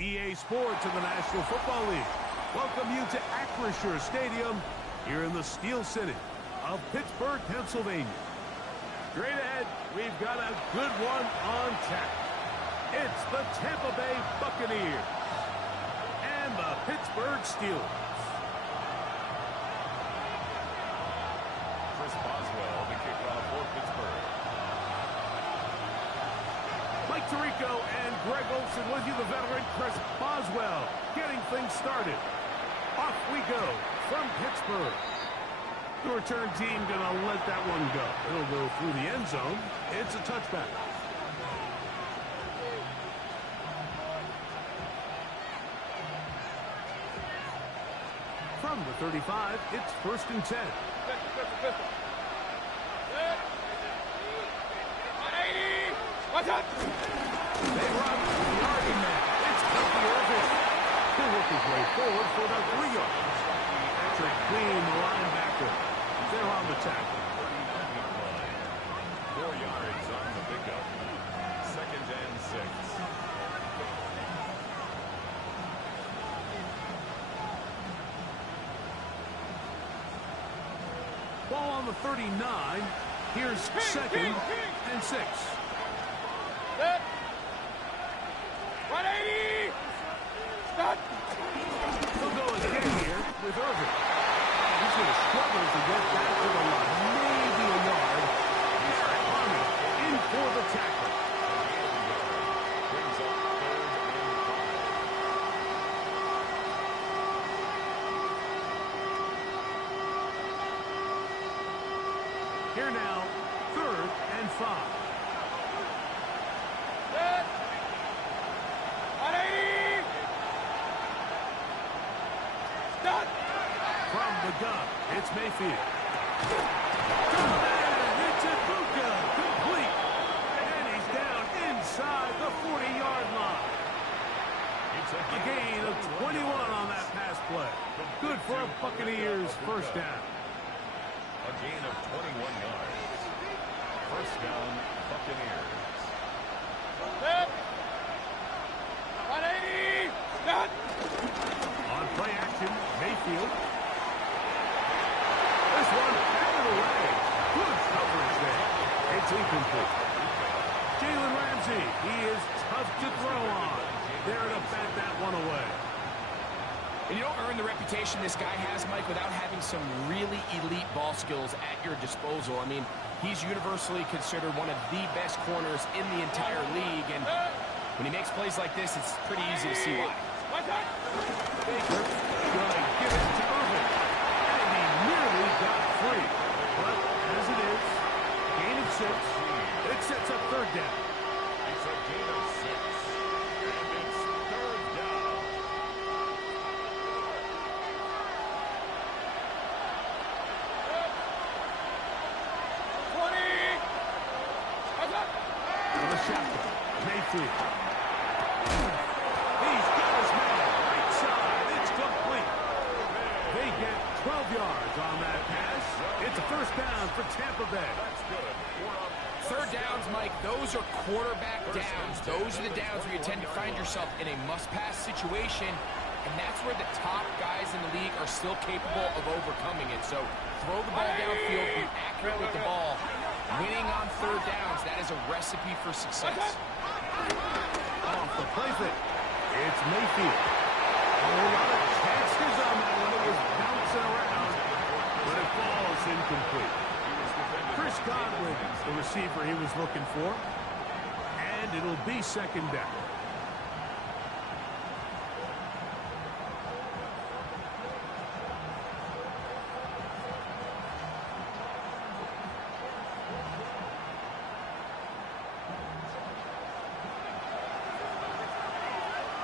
EA Sports in the National Football League welcome you to Acrisure Stadium here in the Steel City of Pittsburgh, Pennsylvania. Straight ahead, we've got a good one on tap. It's the Tampa Bay Buccaneers and the Pittsburgh Steelers. Chris Boswell, the kickoff for Pittsburgh. Mike Tirico and Greg Olsen with you, the veteran Chris Boswell, getting things started. Off we go from Pittsburgh. The return team gonna let that one go. It'll go through the end zone. It's a touchback. From the 35, it's 1st and 10. Watch out! They run the argument. It's Kelsey Irving. He'll work his way forward for about 3 yards. Patrick Queen, the linebacker. They're on the tackle. 4 yards on the pickup. 2nd and 6. Ball on the 39. Here's 2nd and 6. 180! Stop! He'll go again here with Irving. He's going to struggle to get back to the line. Maybe a yard. Army in for the tackle. Brings up 3rd and 5. Here now, 3rd and 5. 180! Stop! From the gun, it's Mayfield. It's Ibuka, complete. And he's down inside the 40-yard line. A gain of 21 on that pass play. Good for a Buccaneers first down. A gain of 21 yards. First down, Buccaneers. 180! Stop! On play action, Mayfield. This one handed away. Good coverage there. It's incomplete. Jalen Ramsey, he is tough to throw on. There to bat that one away. And you don't earn the reputation this guy has, Mike, without having some really elite ball skills at your disposal. I mean, he's universally considered one of the best corners in the entire league, and when he makes plays like this, it's pretty easy to see why. Baker gonna give it to Irving, and he nearly got free. But as it is, gain of 6, it sets up 3rd down. It's a gain of 6, and it's 3rd down. On the shotgun, Mayfield. He's got his man right side. It's complete. They get 12 yards on that pass. It's a first down for Tampa Bay. That's good. 3rd downs, Mike, those are quarterback downs. Those are the downs where you tend to find yourself in a must-pass situation, and that's where the top guys in the league are still capable of overcoming it. So throw the ball downfield, be accurate with the ball. Winning on 3rd downs, that is a recipe for success. Off the play fake. It's Mayfield. A lot of chance whiskers on that one. It was bouncing around, but it falls incomplete. Chris Godwin, the receiver he was looking for. And it'll be second down.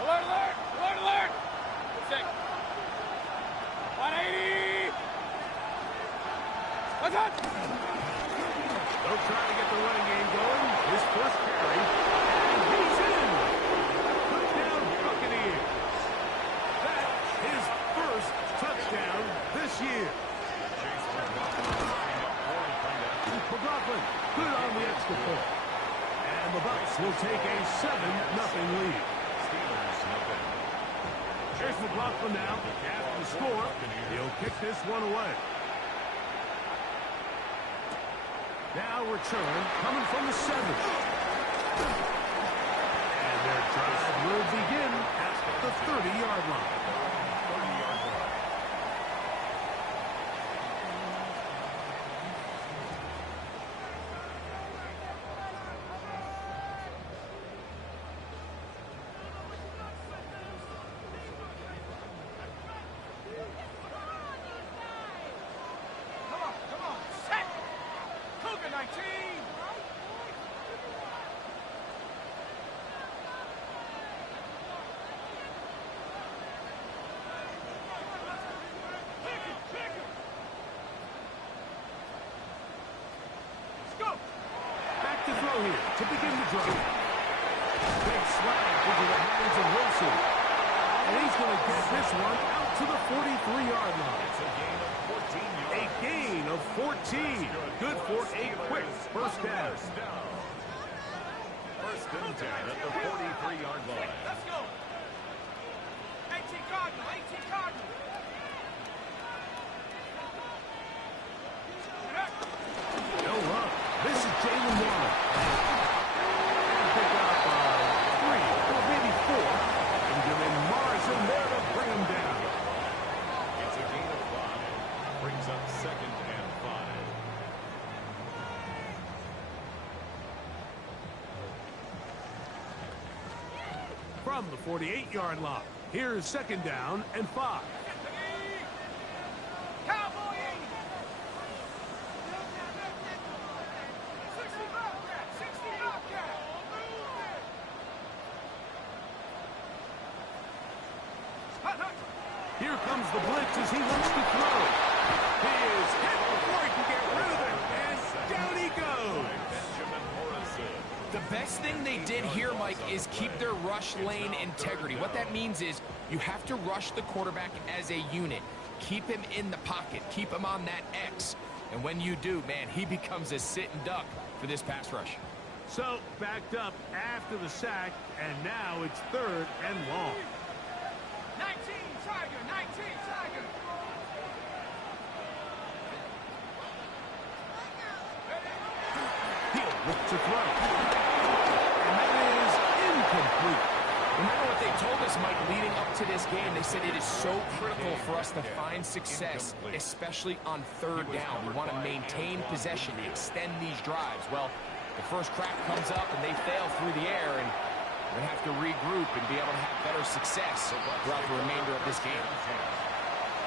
Alert, alert! Alert, alert! Sick. 180! What's up? They'll try to get the running game going. His first carry. And he's in. Touchdown, Buccaneers. That's his first touchdown this year. McLaughlin, good on the extra point. And the Bucs will take a 7-0 lead. Here's McLaughlin now. After the score, he'll kick this one away. Now return coming from the 7. And their drive will begin at the 30-yard line. Come on, set! Cougar 19! Let's go! Back to throw here to begin the drive. Big swag into the hands of Wilson. And he's going to get this one out to the 43-yard line. A gain of 14. Good for a quick first down. First and 10 at the 43-yard line. Let's go! 18 Cardinal, 18 Cardinal! No run. This is Jalen Warren. Pick up 3 or maybe 4. And give him Morrison there to bring him down. It's a gain of 5. Brings up second and 5. From the 48-yard line, here's second down and 5. Cowboy 80! 60 Bobcat! 60 Bobcat! Here comes the blitz as he wants to throw. He is hit before he can get rid of it, and down he goes. The best thing they did here, Mike, is keep their rush lane integrity. What that means is you have to rush the quarterback as a unit. Keep him in the pocket. Keep him on that X. And when you do, man, he becomes a sit and duck for this pass rush. So, backed up after the sack, and now it's third and long. 19 Tiger! 19 Tiger! He'll look to throw. And that is incomplete. Remember what they told us, Mike, leading up to this game? They said it is so critical for us to find success, especially on third down. We want to maintain possession, extend these drives. Well, the first crack comes up and they fail through the air, and we have to regroup and be able to have better success throughout the remainder of this game.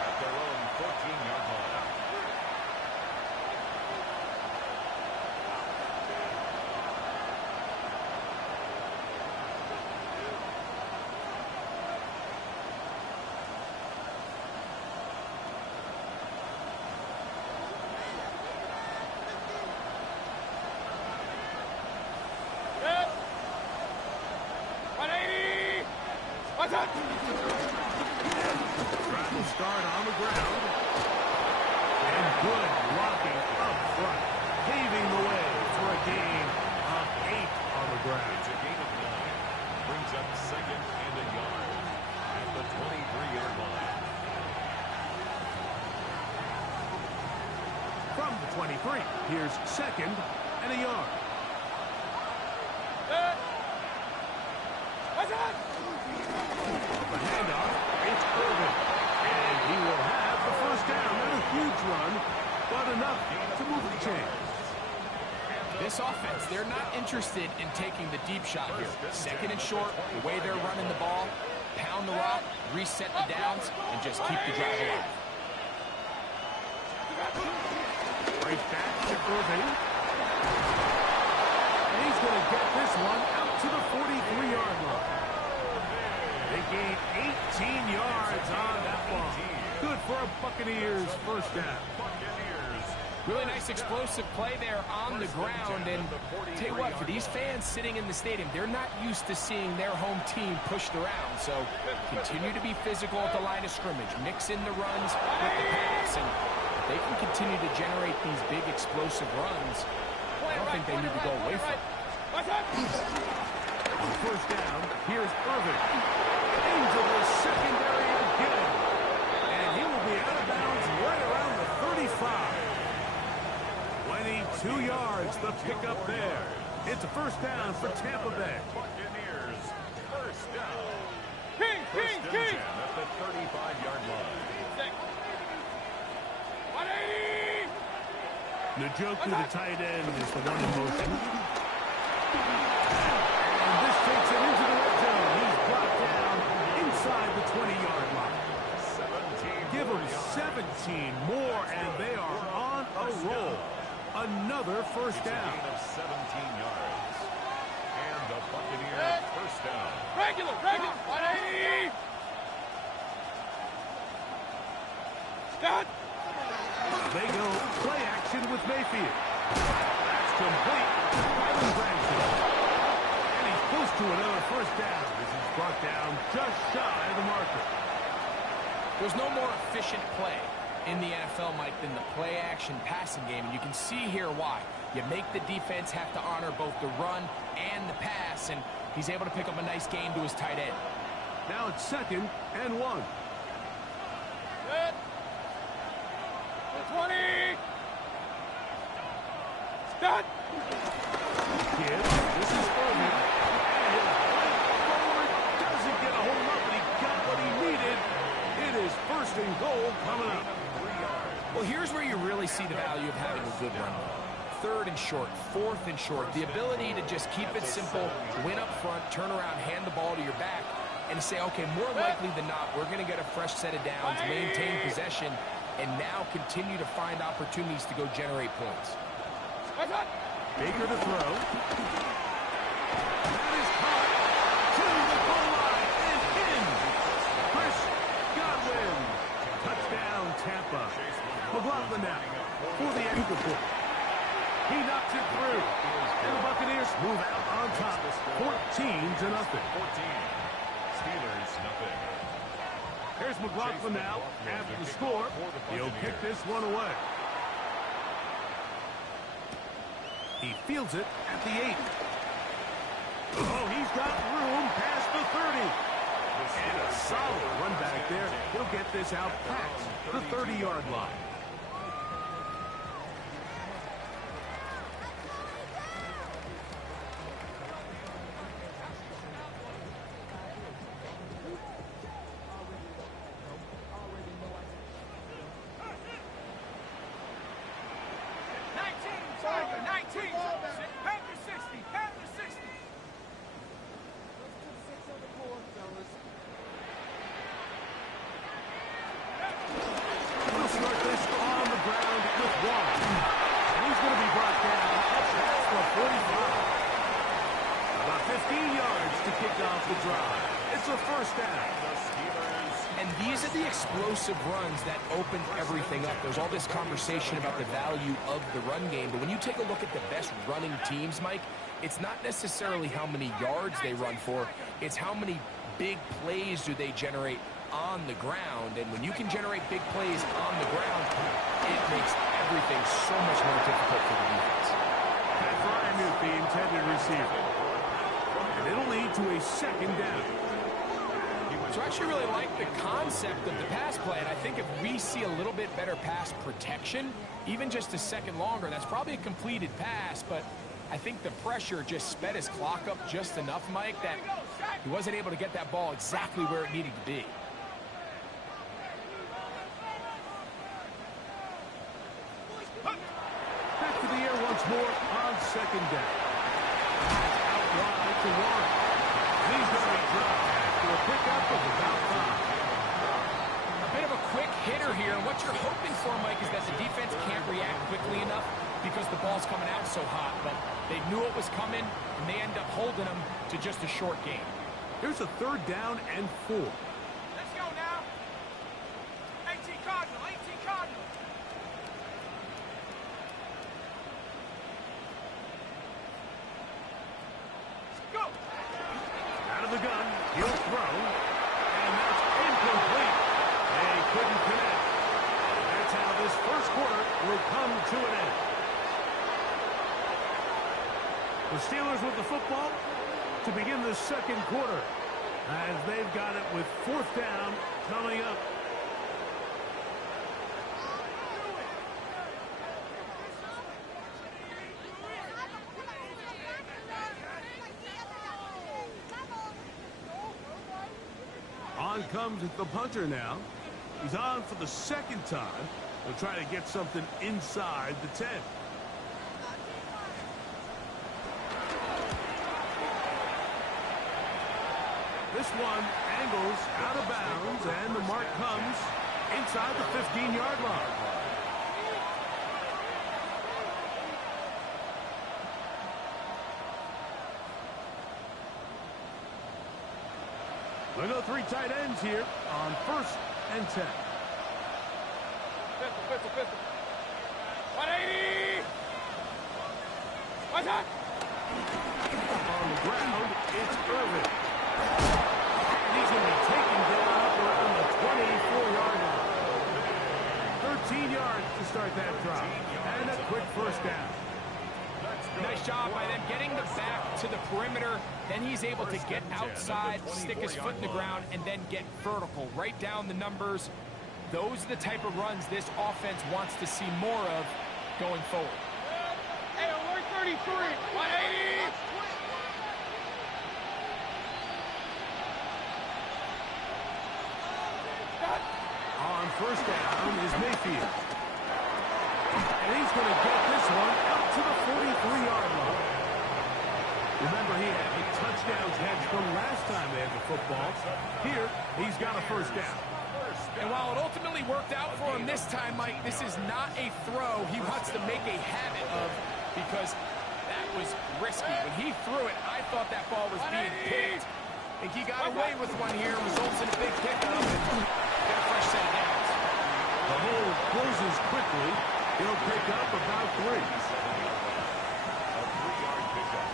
At their own 14-yard line. Good! 180! What's up? Trying to start on the ground. And good blocking up front. Paving the way for a gain of 8 on the ground. It's a gain of 9. Brings up second and a yard at the 23-yard line. From the 23, here's second and a yard. Good! What's up? The handoff, it's Irvin. And they're not interested in taking the deep shot here. Second and short, the way they're running the ball, pound the rock, reset the downs, and just keep the drive alive. Right back to Irving. And he's going to get this one out to the 43-yard line. They gain 18 yards on that one. Good for a Buccaneers first down. Really nice explosive play there on the ground. And tell you what, for these fans sitting in the stadium, they're not used to seeing their home team pushed around. So continue to be physical at the line of scrimmage. Mix in the runs with the pass. And if they can continue to generate these big explosive runs, I don't think they need to go away from it. On first down, here's Irving. Into the secondary again. And he will be out of bounds right around the 35. 22 yards, the pickup there. It's a first down for Tampa Bay. Buccaneers, first down. King! At the 35-yard line. 180! Njoku, the tight end, is the one in motion. And this takes it into the red zone. He's brought down inside the 20-yard line. 17. Give them 17 more, and they are on a roll. Another first down. Of 17 yards. And the Buccaneers first down. Regular! 180! Stop! They go play action with Mayfield. That's complete. Ryland grabs it. And he's close to another first down as he's brought down just shy of the marker. There's no more efficient play in the NFL, Mike, than the play-action passing game. And you can see here why. You make the defense have to honor both the run and the pass, and he's able to pick up a nice gain to his tight end. Now it's 2nd and 1. Good. 20! Stop! Kid, this is Irving. And his right forward doesn't get a hold up, but he got what he needed. It is first and goal coming up. Well, here's where you really see the value of having a good run. 3rd and short, 4th and short. The ability to just keep it simple, win up front, turn around, hand the ball to your back, and say, okay, more likely than not, we're going to get a fresh set of downs, maintain possession, and now continue to find opportunities to go generate points. Baker to throw. That is caught to the goal line and in. Chris Godwin. Touchdown, Tampa. McLaughlin now for the extra point. He knocks it through. And the Buccaneers move out on top. 14-0. 14. Steelers, nothing. Here's McLaughlin now after the score. He'll kick this one away. He fields it at the 8. Oh, he's got room past the 30. And a solid run back there. He'll get this out past the 30-yard line. Runs that opened everything up. There's all this conversation about the value of the run game, but when you take a look at the best running teams, Mike, it's not necessarily how many yards they run for, it's how many big plays do they generate on the ground. And when you can generate big plays on the ground, it makes everything so much more difficult for the defense. Pat Ryan is the intended receiver. And it'll lead to a 2nd down. So I actually really like the concept of the pass play, and I think if we see a little bit better pass protection, even just a second longer, that's probably a completed pass, but I think the pressure just sped his clock up just enough, Mike, that he wasn't able to get that ball exactly where it needed to be. Back to the air once more on 2nd down. That's out wide to Warren. And he's going to be dropped after a pickup of about 5. A bit of a quick hitter here, and what you're hoping for, Mike, is that the defense can't react quickly enough because the ball's coming out so hot, but they knew it was coming, and they end up holding them to just a short game. Here's a 3rd down and 4. Let's go now. 18 Cardinal, 18 Cardinal. Go. Out of the gun, he'll throw, and that's incomplete. They couldn't connect. That's how this first quarter will come to an end. The Steelers with the football to begin the second quarter, as they've got it with 4th down coming up. On comes the punter now. He's on for the 2nd time. He'll try to get something inside the 10. This one angles out of bounds, and the mark comes inside the 15-yard line. We'll go 3 tight ends here on 1st and 10. Pistol. 180. What's that? On the ground, it's Irvin. And he's going to be taken down up around the 24-yard line. 13 yards to start that drop. And a quick 1st down. Nice job by them getting the back to the perimeter. Then he's able to get outside, stick his foot in the ground, and then get vertical. Right down the numbers. Those are the type of runs this offense wants to see more of going forward. Hey, alert 33. 180. On 1st down is Mayfield. And he's going to get this one out to the 43-yard line. Remember, he had the touchdown catch from last time they had the football. Here, he's got a 1st down. And while it ultimately worked out for him this time, Mike, this is not a throw he wants to make a habit of, because that was risky. When he threw it, I thought that ball was being picked. I think he got away with one here, results in a big pickup, and get a fresh set of downs. The hole closes quickly. He'll pick up about 3. A 3-yard pickup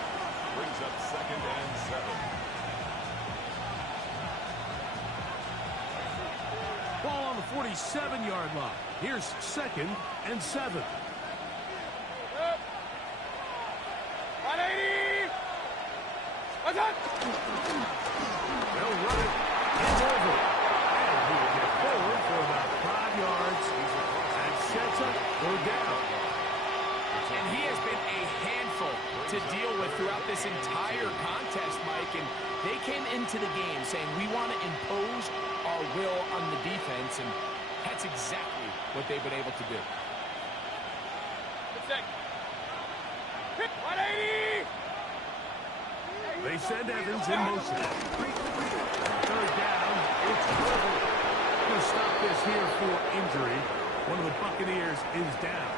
brings up 2nd and 7. Ball on the 47-yard line. Here's 2nd and 7. 180. What's that? They'll run it. It's over. And he will get forward for about 5 yards. And sets up for down. And he has been a handful to deal with throughout this entire contest, Mike. And they came into the game saying, we want to impose our will on the defense. And that's exactly what they've been able to do. 180. They send Evans in motion. 3rd down. It's over. Going to stop this here for injury. One of the Buccaneers is down.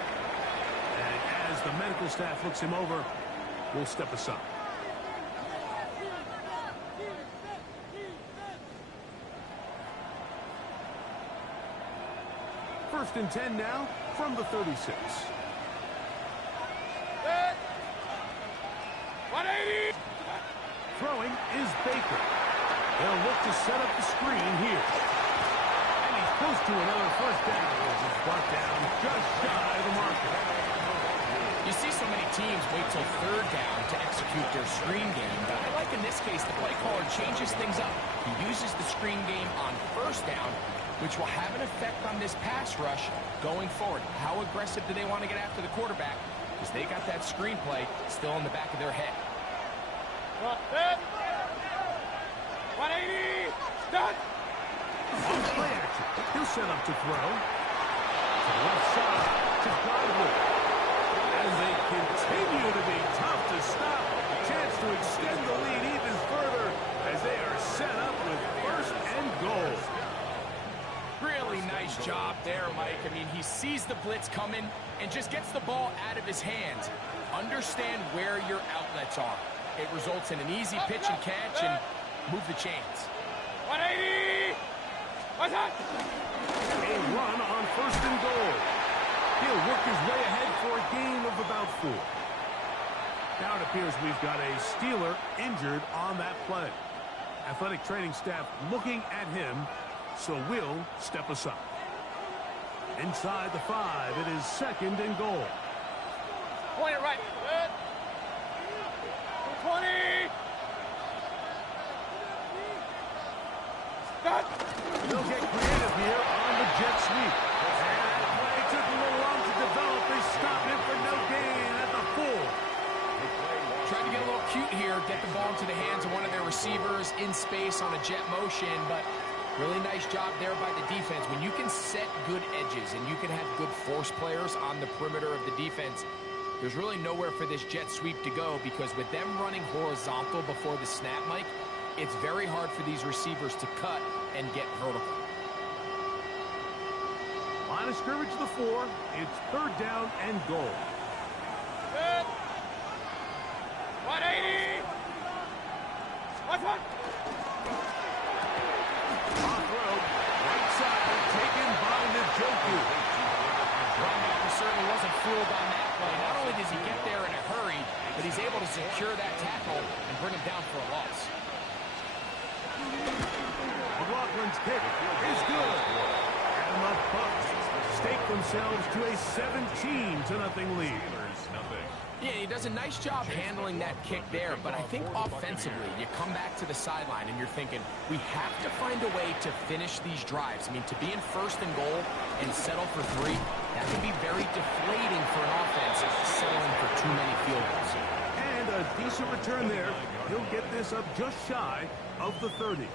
And as the medical staff looks him over, we'll step aside. First and 10 now from the 36. 180. Throwing is Baker. They'll look to set up the screen here. And he's close to another 1st down. He's brought down just shy of the marker. You see so many teams wait till 3rd down to execute their screen game, but I like in this case the play caller changes things up. He uses the screen game on 1st down, which will have an effect on this pass rush going forward. How aggressive do they want to get after the quarterback? Because they got that screenplay still in the back of their head. 180. Done. On play action, he'll set up to throw. To the left side, to Godwin. And And they continue to be tough to stop. Chance to extend the lead even further as they are set up with first and goal. Really nice job there, Mike. I mean, he sees the blitz coming and just gets the ball out of his hands. Understand where your outlets are. It results in an easy pitch and catch and move the chains. 180! What's that? A run on first and goal. He'll work his way ahead for a gain of about 4. Now it appears we've got a Steeler injured on that play. Athletic training staff looking at him, so we'll step aside. Inside the 5, it is second and goal. Point it right. Good. 20! Stop! They'll get creative here on the jet sweep. And that play took a little long to develop. They stop him for no gain at the 4. Tried to get a little cute here, get the ball into the hands of one of their receivers in space on a jet motion, but really nice job there by the defense. When you can set good edges and you can have good force players on the perimeter of the defense, there's really nowhere for this jet sweep to go, because with them running horizontal before the snap, Mike, it's very hard for these receivers to cut and get vertical. Line of scrimmage to the 4. It's third down and goal. Good. 180! What's that? Off road, right side, taken by Njoku. Linebacker certainly wasn't fooled on that play. Not only does he get there in a hurry, but he's able to secure that tackle and bring him down for a loss. McLaughlin's kick is good. And the Bucs stake themselves to a 17-0 lead. Yeah, he does a nice job handling that kick there, but I think offensively, you come back to the sideline and you're thinking, we have to find a way to finish these drives. I mean, to be in first and goal and settle for 3, that can be very deflating for an offense settling for too many field goals. And a decent return there. He'll get this up just shy of the 30.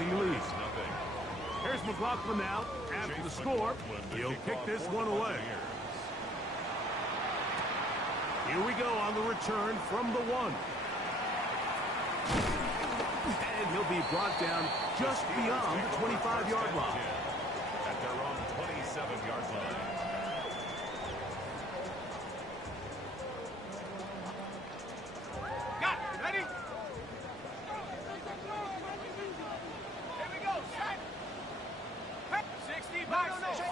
Lead. Here's McLaughlin now. After the score, he'll kick this one away. Here we go on the return from the 1. And he'll be brought down just beyond the 25-yard line. At their own 27-yard line. Got it. Ready? Here we go. Set. 60 by 60.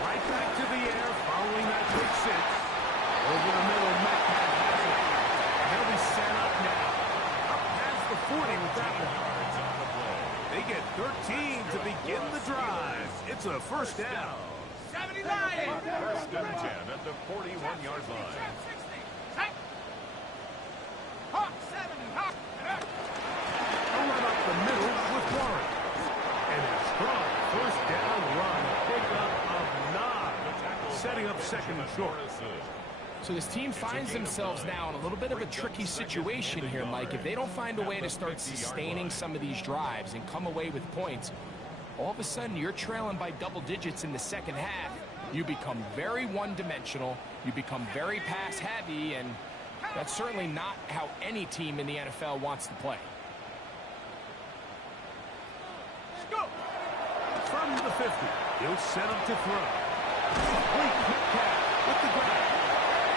Right back to the air following that big 6. Over the middle, Metcalf has it. And he'll be set up now. Up past the 40 with that one. They get 13 to begin the drive. It's a first down. 79. First and 10 at the 41-yard line. 60. Set. Hawk 70. Hawk. A run up the middle with Warren. And a strong first down run. Pickup of 9. Setting up second and short. So this team finds themselves now in a little bit of a tricky situation here, Mike. If they don't find a way to start sustaining some of these drives and come away with points, all of a sudden you're trailing by double digits in the second half. You become very one-dimensional. You become very pass-heavy, and that's certainly not how any team in the NFL wants to play. From the 50, he'll set up to throw. Complete quick catch with the grab.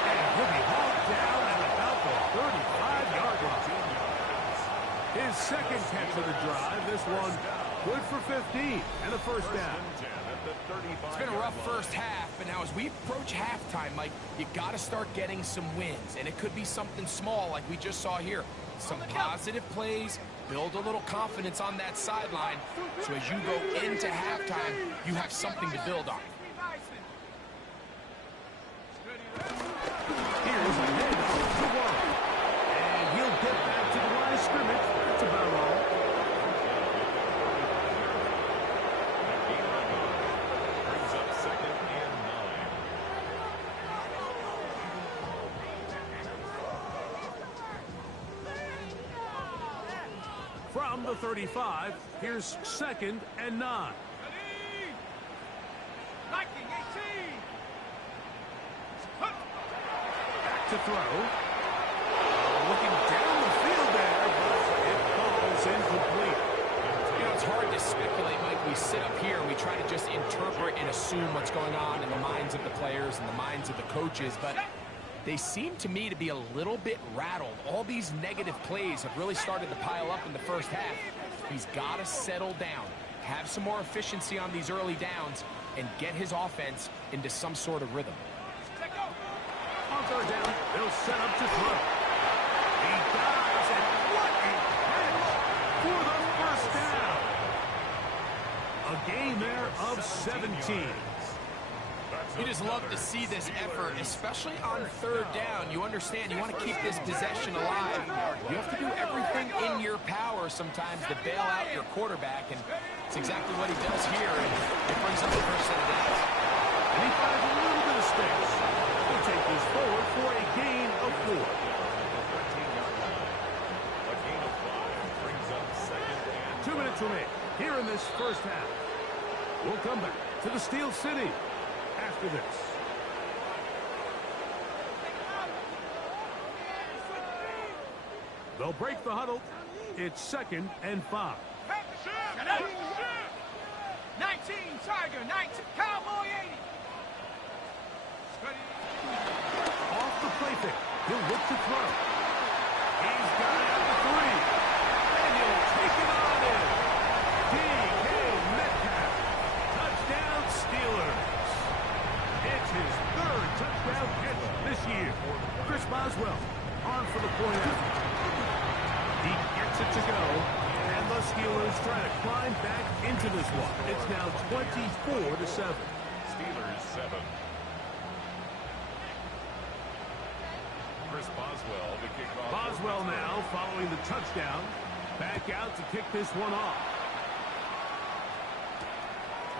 And he'll be hauled down at about the 35-yard line. His second catch of the drive, this one Good for 15 and a first down. It's been a rough first half, but now as we approach halftime, Mike, you got to start getting some wins, and it could be something small like we just saw here. Some positive plays, build a little confidence on that sideline, so as you go into halftime, you have something to build on. Here's a handoff to Warren. And he'll get back to the line of scrimmage. That's about all. Brings up 2nd and 9. From the 35, here's 2nd and 9. Back to throw. Looking down the field there, but it falls incomplete. You know, it's hard to speculate, Mike. We sit up here and we try to just interpret and assume what's going on in the minds of the players and the minds of the coaches, but they seem to me to be a little bit rattled. All these negative plays have really started to pile up in the first half. He's got to settle down, have some more efficiency on these early downs, and get his offense into some sort of rhythm. On third down, they'll set up to throw. He dives, and what a catch for the first down. A gain there of 17. You just love to see this effort, especially on third down. You understand, you want to keep this possession alive. You have to do everything in your power sometimes to bail out your quarterback, and it's exactly what he does here, and it brings up the first set of downs. And he finds a little bit of space. He'll take this forward for a gain of 4. A gain of 5 brings up 2nd and 2 minutes remain here in this first half. We'll come back to the Steel City after this. They'll break the huddle. It's 2nd and 5. 19, Tiger, 19, Cowboy 80. Off the play pick. He'll look to throw. He's got it at the 3. And he'll take it on in. D.K. Metcalf. Touchdown Steelers. It's his 3rd touchdown catch this year. Chris Boswell on for the point after. He gets it to go. And the Steelers try to climb back into this one. It's now 24-7. Steelers 7. Chris Boswell to kick off. Boswell now following the touchdown. Back out to kick this one off.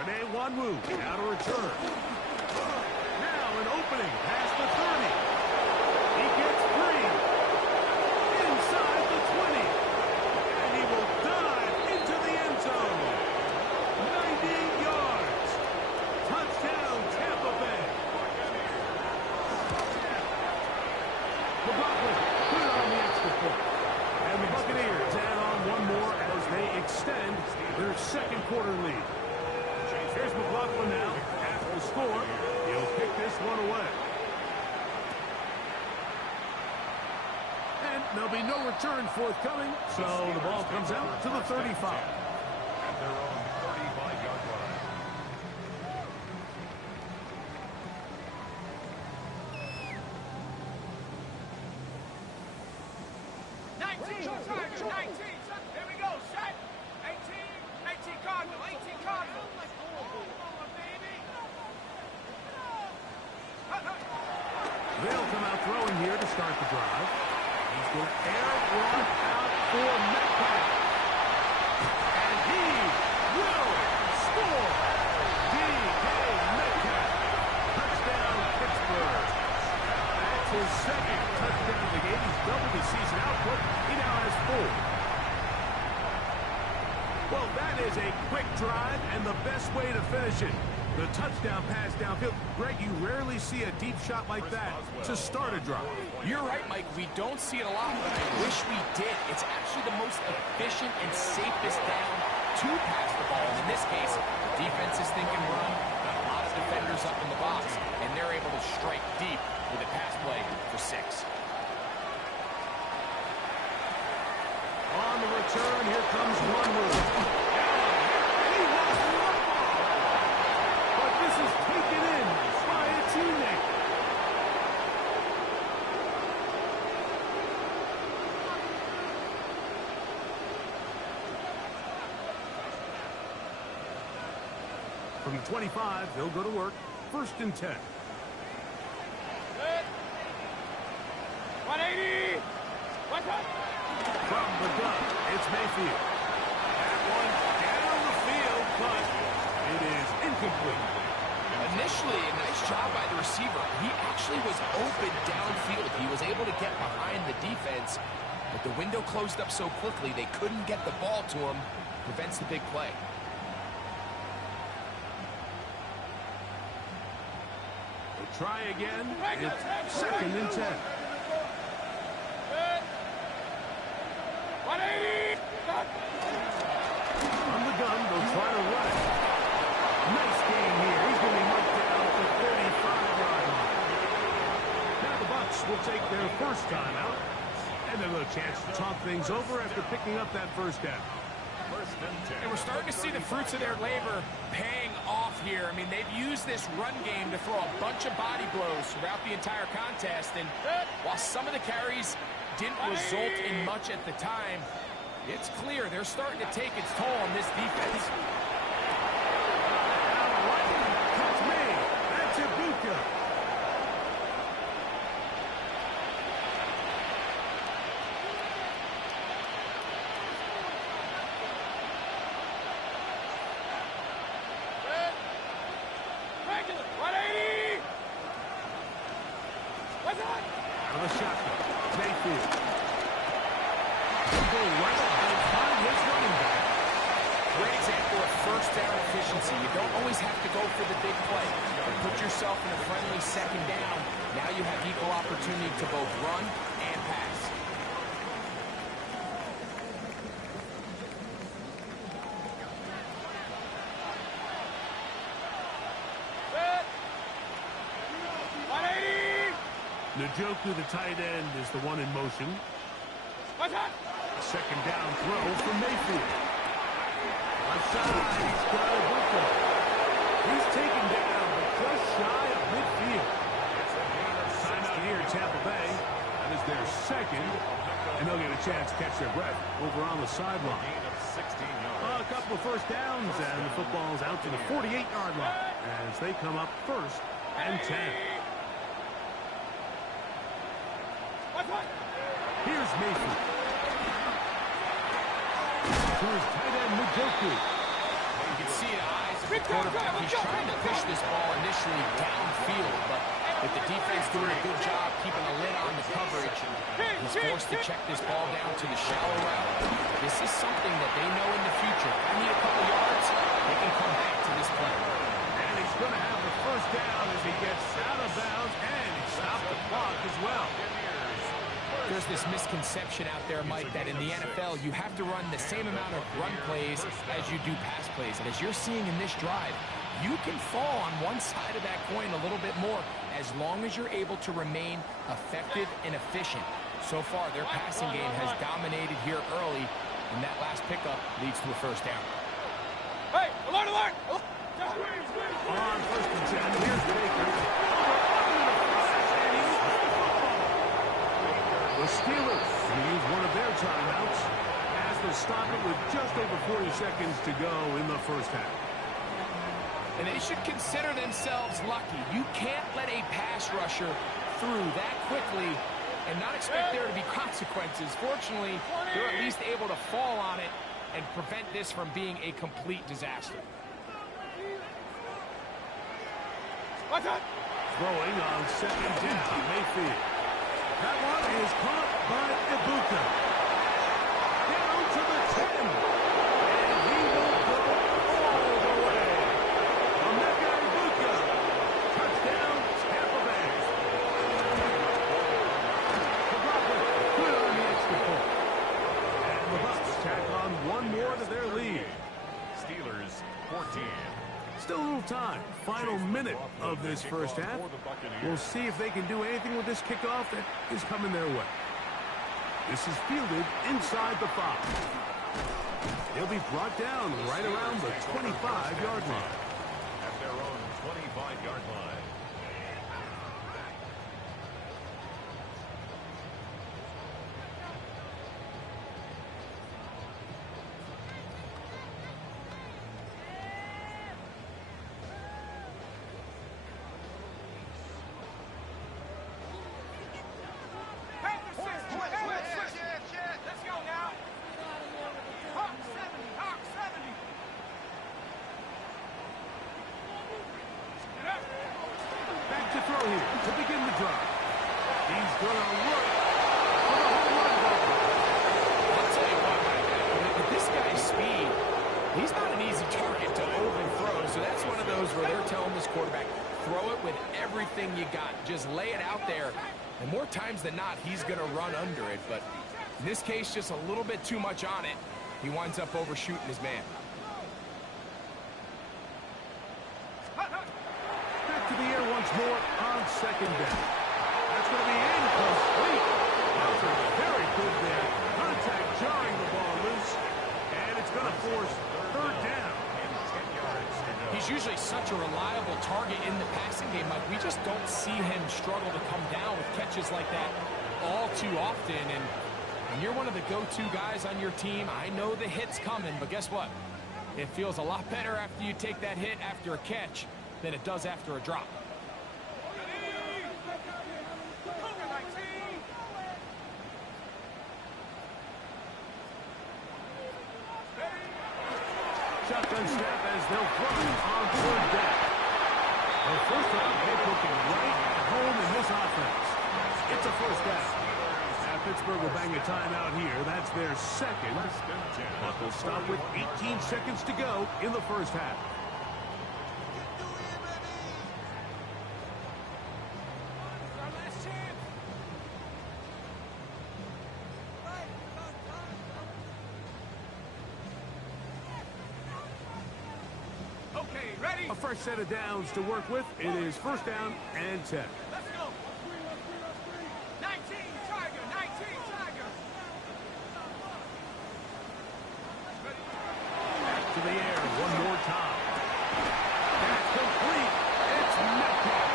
Renee Wanwu out of return. Now an opening past the 30. He gets free. Inside the 20. And he will dive into the end zone. 98 yards. Touchdown Tampa Bay. McLaughlin put it on the extra point. And the Buccaneers add on one more as they extend their 2nd quarter lead. Here's McLaughlin now. After the score, he'll kick this one away. And there'll be no return forthcoming, so the ball comes out to the 35. At their own 35-yard line. Tiger, 19. Here we go, set. 18 Cardinal, 18 Cardinal. They'll come out throwing here to start the drive. He's going air run out for Metcalf. And he will score. D.K. Metcalf. Touchdown, Pittsburgh. That's his 2nd touchdown of the game. He's doubled his season output. He now has 4. Well, that is a quick drive and the best way to finish it. The touchdown pass downfield. Greg, you rarely see a deep shot like that to start a drive. You're right, Mike. We don't see it a lot, but I wish we did. It's actually the most efficient and safest down to pass the ball. In this case, the defense is thinking run, got a lot of defenders up in the box, and they're able to strike deep with a pass play for 6. On the return, here comes one move. And He has the football. But this is taken in by a teammate. From the 25, they'll go to work. 1st and 10. 180. What's up? From the gun, it's Mayfield. That one down the field, but it is incomplete. Initially, a nice job by the receiver. He actually was open downfield. He was able to get behind the defense, but the window closed up so quickly they couldn't get the ball to him. Prevents the big play. They try again. It's 2nd and 10. 180. From the gun, they'll try to run it. Nice game here. He's going to be marked down at the 35-yard line. Now the Bucs will take their first timeout, and they'll have a chance to talk things over after picking up that first down. 1st and 10. And we're starting to see the fruits of their labor paying off here. I mean, they've used this run game to throw a bunch of body blows throughout the entire contest. And while some of the carries didn't result in much at the time, it's clear they're starting to take its toll on this defense. That's me. That's Ibuka. Regular. 180. What's up? Out of the shotgun. Mayfield. He'll go right up and find his running back. Great example of first down efficiency. You don't always have to go for the big play. But put yourself in a friendly 2nd down. Now you have equal opportunity to both run and pass. Njoku, the tight end, is the one in motion. What's up? 2nd down throw from Mayfield. Outside, he's got Ibuka. He's taken down, but just shy of midfield. Timeout here, Tampa Bay. That is their 2nd, and they'll get a chance to catch their breath over on the sideline. Gain of 16 yards. A couple of first downs, and the football's out to the 48-yard line as they come up 1st and 10. Here's Mayfield. To his tight end, Njoku. You can see the eyes of the quarterback. He's trying to push this ball initially downfield, but with the defense doing a good job keeping a lid on the coverage, he's forced to check this ball down to the shallow route. This is something that they know in the future. If they need a couple yards, they can come back to this play. And he's going to have the first down as he gets out of bounds, and he stopped the clock as well. There's this misconception out there, Mike, that in the NFL you have to run the same amount of run plays as you do pass plays. And as you're seeing in this drive, you can fall on one side of that coin a little bit more as long as you're able to remain effective and efficient. So far, their passing game has dominated here early, and that last pickup leads to a first down. Hey, alert, alert! On 1st and 10, here's Baker. The Steelers will use one of their timeouts as they stop it with just over 40 seconds to go in the first half. And they should consider themselves lucky. You can't let a pass rusher through that quickly and not expect there to be consequences. Fortunately, they're at least able to fall on it and prevent this from being a complete disaster. What's up? Throwing on 2nd down, Mayfield. That one is caught by Ibuka. Down to the 10. And he will go all the way. Emeka Ibuka. Touchdown, Tampa Bay. The Broncos put on the extra point. And the Bucs tack on one more to their lead. Steelers 14. Still a little time. Final minute of this first half. We'll see if they can do anything with this kickoff that is coming their way. This is fielded inside the 5. He'll be brought down right around the 25-yard line. At their own 25-yard line. Let's go now. Hawk 70, Hawk 70. Back to throw here to begin the drive. He's going to look for the home run ball. I'll tell you what, with this guy's speed, he's not an easy target to overthrow. So that's one of those where they're telling this quarterback, throw it with everything you got. Just lay it out there. And more times than not, he's going to run under it. But in this case, just a little bit too much on it. He winds up overshooting his man. Back to the air once more on second down. That's going to be incomplete. That's very good there. Contact jarring the ball loose. And it's going to force third down. He's usually such a reliable target in the passing game. Like, we just don't see him struggle to come down with catches like that all too often. And when you're one of the go-to guys on your team, I know the hit's coming, but guess what? It feels a lot better after you take that hit after a catch than it does after a drop. Shotgun snap as they'll throw it on third down. The first round pick looking right at home in this offense. It's a first down. Now Pittsburgh will bang a timeout here. That's their second. But they'll stop with 18 seconds to go in the first half. A fresh set of downs to work with. It is first down and 10. Let's go. 19, Tiger, 19, Tiger. Back to the air one more time. That's complete. It's Metcalf.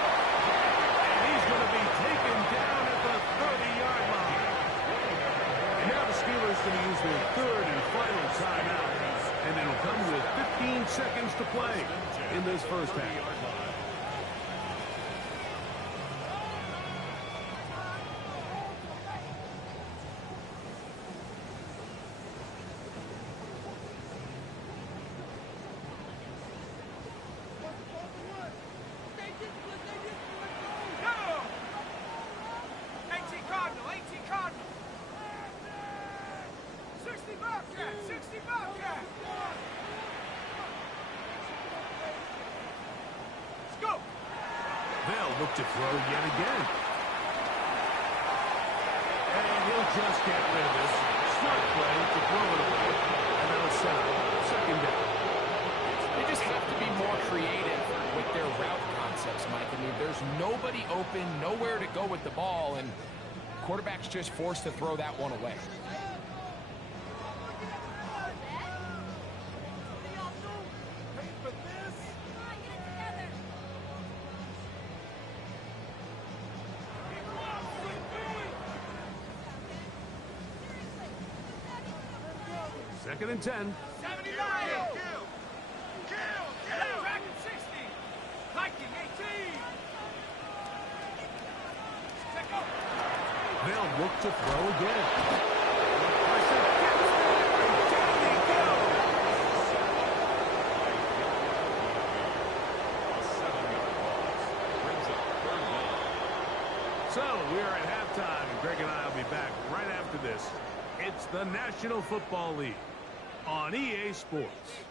And he's going to be taken down at the 30-yard line. And now the Steelers going to use their third and final timeout. And it'll come with 15 seconds to play in this first half. Go! 18 Cardinal, 18 Cardinal. 60 Bobcat, 60 Bobcat. Go! They'll look to throw yet again. And he'll just get rid of this. Smart play to throw it away. And that'll set up second down. They just have to be more creative with their route concepts, Mike. I mean, there's nobody open, nowhere to go with the ball, and quarterback's just forced to throw that one away. Second and 10. 79. Kill. Dragon 60. Viking 18. Take over. They'll look to throw again. Pressure gets there, and down he goes. A 7-yard loss. Brings up third down. So we're at halftime, and Greg and I will be back right after this. It's the National Football League on EA Sports.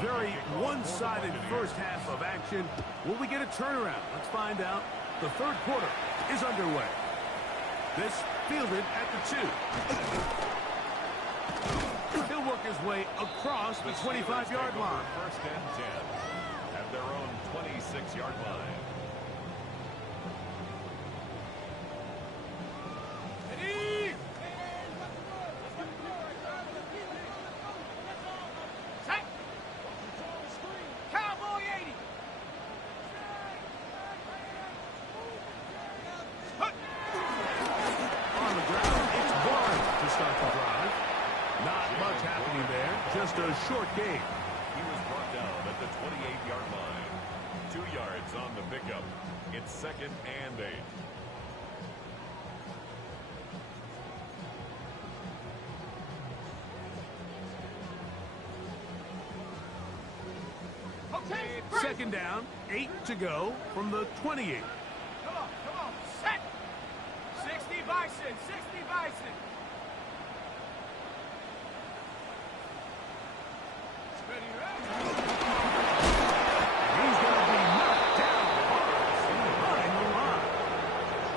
Very one-sided first half of action. Will we get a turnaround? Let's find out. The third quarter is underway. This fielded at the 2. He'll work his way across the 25-yard line. First and 10 at their own 26-yard line. Ready? Set. Cowboy 80. On the ground, it's one to start the drive. Not much happening there, just a short gain. He was brought down at the 28-yard line. 2 yards on the pickup. It's 2nd and 8. Okay, Second down, 8 to go from the 28. Come on, set. 60 Bison, 60 Bison. Ready, ready. He's going to be knocked down behind the line.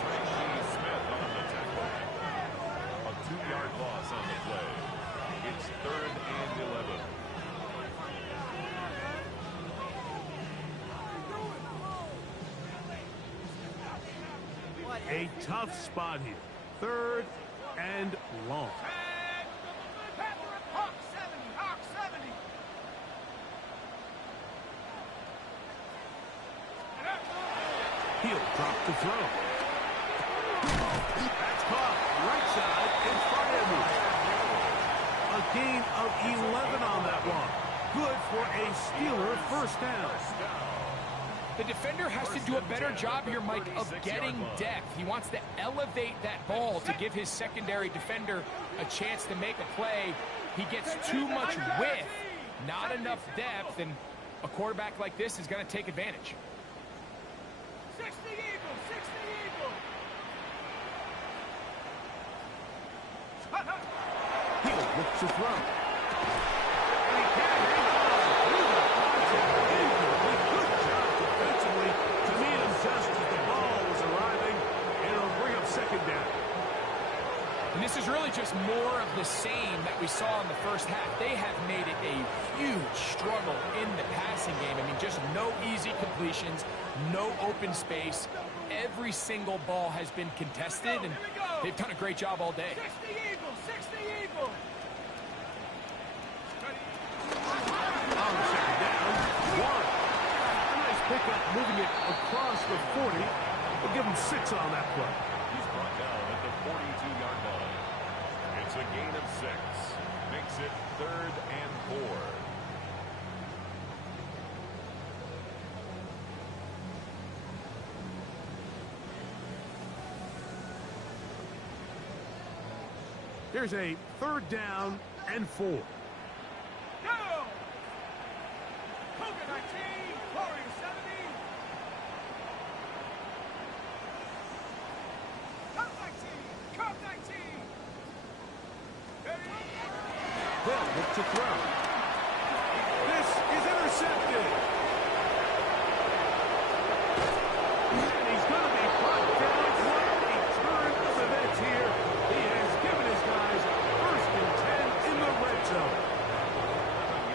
Tracy Smith on the tackle. A 2-yard loss on the play. It's 3rd and 11. A tough spot here. 3rd and long. Hawk 70, Hawk 70. He'll drop the throw. That's caught right side in front of him. A gain of 11 on that one. Good for a Steeler first down. The defender has to do a better job here, Mike, of getting depth. He wants to elevate that ball to give his secondary defender a chance to make a play. He gets too much width, not enough depth, and a quarterback like this is going to take advantage. 60 Eagle, 60 Eagle. He'll look to throw. And he can hang on through the contact. Incomplete. Good job defensively to meet him just as the ball was arriving, and it'll bring up second down. And this is really just more of the same that we saw in the first half. They have made it a huge struggle in the passing game. I mean, just no easy completions, no open space. Every single ball has been contested, and they've done a great job all day. 60 Eagle, 60 Eagle. On the second down, 1. A nice pickup moving it across the 40. We'll give him 6 on that play. He's brought down at the 42-yard line. It's a gain of 6. Makes it 3rd and 4. Here's a 3rd down and 4. Go! Cougar 19, Warrior 70. Cup 19, Cup 19. Ready? They'll look to throw. This is intercepted. And he's going to be brought down. What a turn of events here. He has given his guys 1st and 10 in the red zone.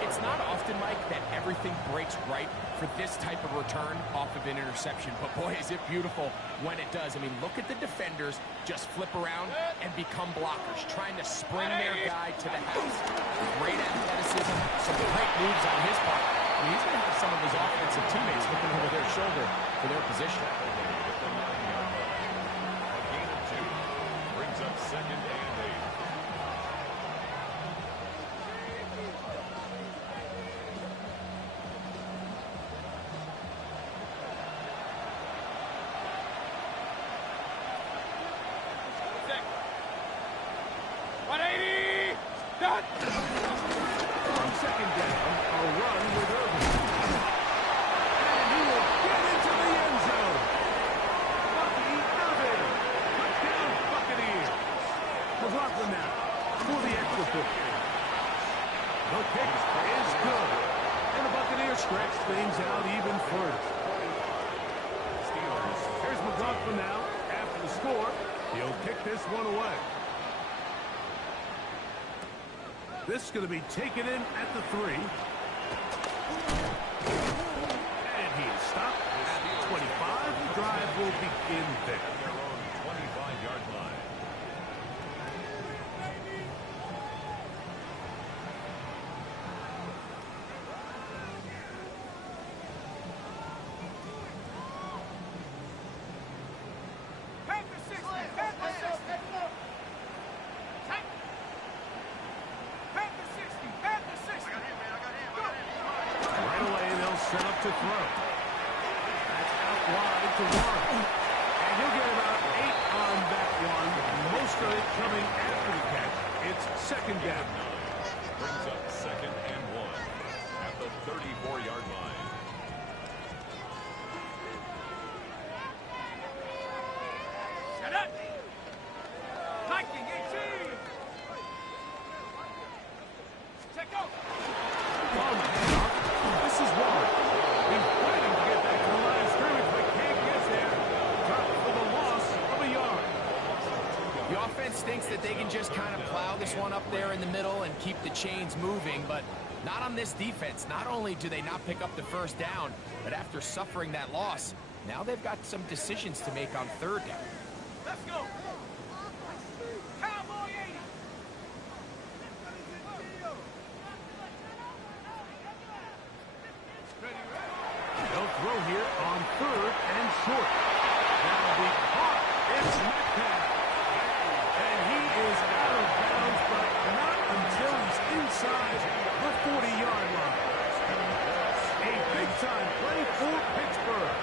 It's not often, Mike, that everything breaks right for this type of return off of an interception. But boy, is it beautiful when it does. I mean, look at the defenders just flip around and become blockers, trying to spring their guy to the house. Great athleticism, some great moves on his part. I mean, he's going to have some of his offensive teammates looking over their shoulder for their position. A gain of 2. Brings up 2nd and 8. On second down, a run with Irvin. And he will get into the end zone. Bucky Irvin. Touchdown, Buccaneers. McLaughlin now for the extra point. The kick is good. And the Buccaneers stretch things out even further. Steelers. Here's McLaughlin now after the score. He'll kick this one away. This is going to be taken in at the 3. And he stops. to throw. That's out wide to Warren. And he'll get about 8 on that one. Most of it coming after the catch. It's second down. Brings up 2nd and 1 at the 34-yard line. Set up. Hiking 18. Take go. On the handoff. This is Warren. He's fighting to get back to the line of scrimmage, but can't get there. Dropped for the loss of a yard. The offense thinks that they can just kind of plow this one up there in the middle and keep the chains moving, but not on this defense. Not only do they not pick up the first down, but after suffering that loss, now they've got some decisions to make on third down. Let's go. Cowboy 80. They'll throw here on third and short. Now the caught. It's Metcalf. And he is out of bounds, but not until he's inside the 40-yard line. A big-time play for Pittsburgh.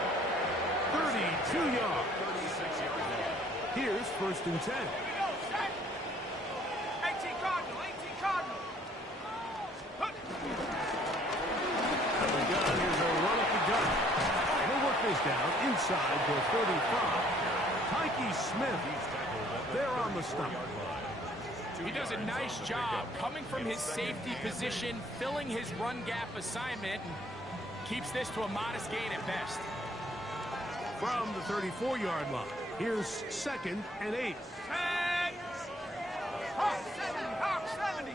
32 yards. 36-yard line. Here's 1st and 10. Here we go. Set. 18 Cardinal. 18 Cardinal. Hunt. Out of the gun, here's a run at the gun. And he'll work this down inside the 35. Tyke Smith, there on the stump. He does a nice job coming from his safety position, filling his run gap assignment, and keeps this to a modest gain at best. From the 34-yard line, here's 2nd and 8. Set. Hawk 70. Hawk 70.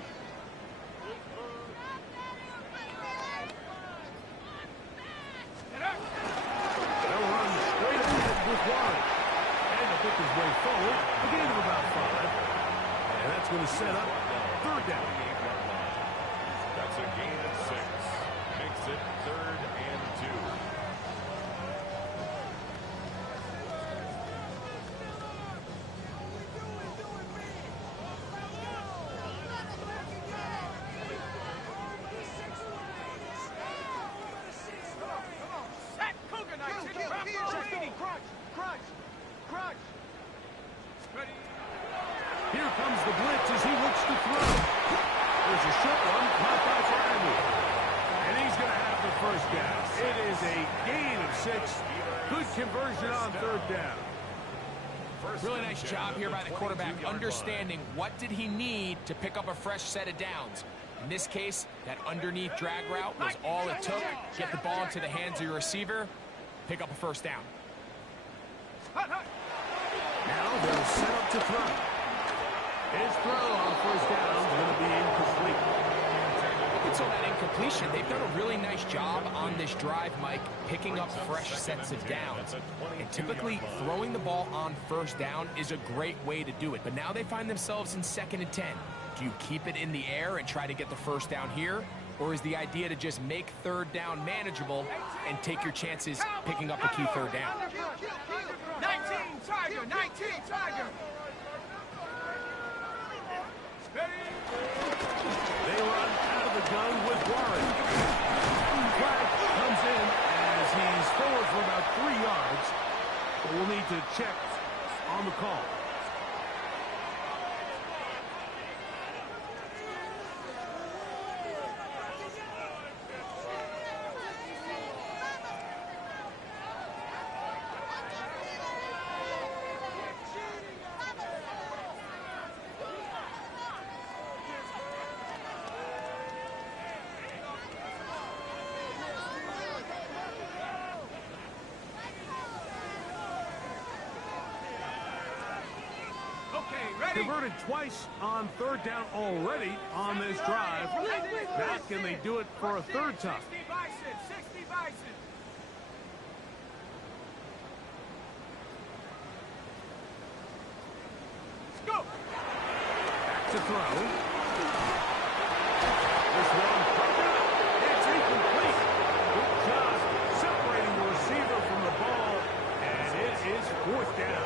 Get up. They'll run straight ahead with Warren. And he'll pick his way forward, a gain of about 5. And that's going to set up third down. That's a gain of 6. Makes it 3rd and 2. Set. Cougar 19. Bravo 80. Crunch. Ready. Here comes the blitz as he looks to throw. There's a short one caught by Fryman. And he's going to have the first down. It is a gain of 6. Good conversion on third down. Really nice job here by the quarterback, understanding what did he need to pick up a fresh set of downs. In this case, that underneath drag route was all it took. Get the ball into the hands of your receiver, pick up a first down. Hut, hut. Now they'll set up to throw. His throw on first down is going to be incomplete. Look at some of that incompletion. They've done a really nice job on this drive, Mike, picking up fresh sets of downs. And typically, throwing the ball on first down is a great way to do it. But now they find themselves in 2nd and 10. Do you keep it in the air and try to get the first down here? Or is the idea to just make third down manageable and take your chances picking up a key third down? 19 Tiger. 19 Tiger. They run out of the gun with Warren. Flag comes in as he's forward for about 3 yards. But we'll need to check on the call. Converted twice on third down already on this drive. Now can they do it for a third time? 60 Bison. 60 Bison. Let's go. Back to throw. This one, it's incomplete. Good job separating the receiver from the ball, and it is 4th down.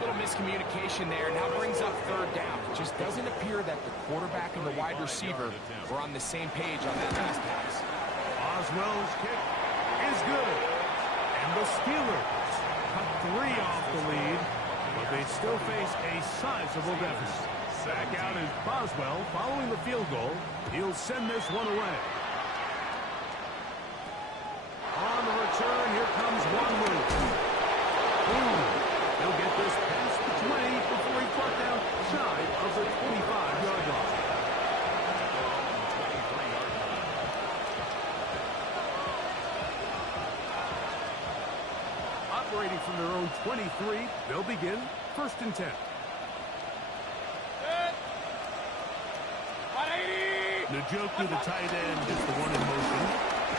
Little miscommunication there. Now brings up third down. It just doesn't appear that the quarterback and the wide receiver were on the same page on that last pass. Boswell's kick is good. And the Steelers cut 3 off the lead, but they still face a sizable deficit. Back out is Boswell following the field goal. He'll send this one away. On the return, here comes one move. He'll get this past the 20 before he brought down shy of the 25-yard line. Operating from their own 23, they'll begin 1st and 10. 180! Njoku, the tight end, is the one in motion.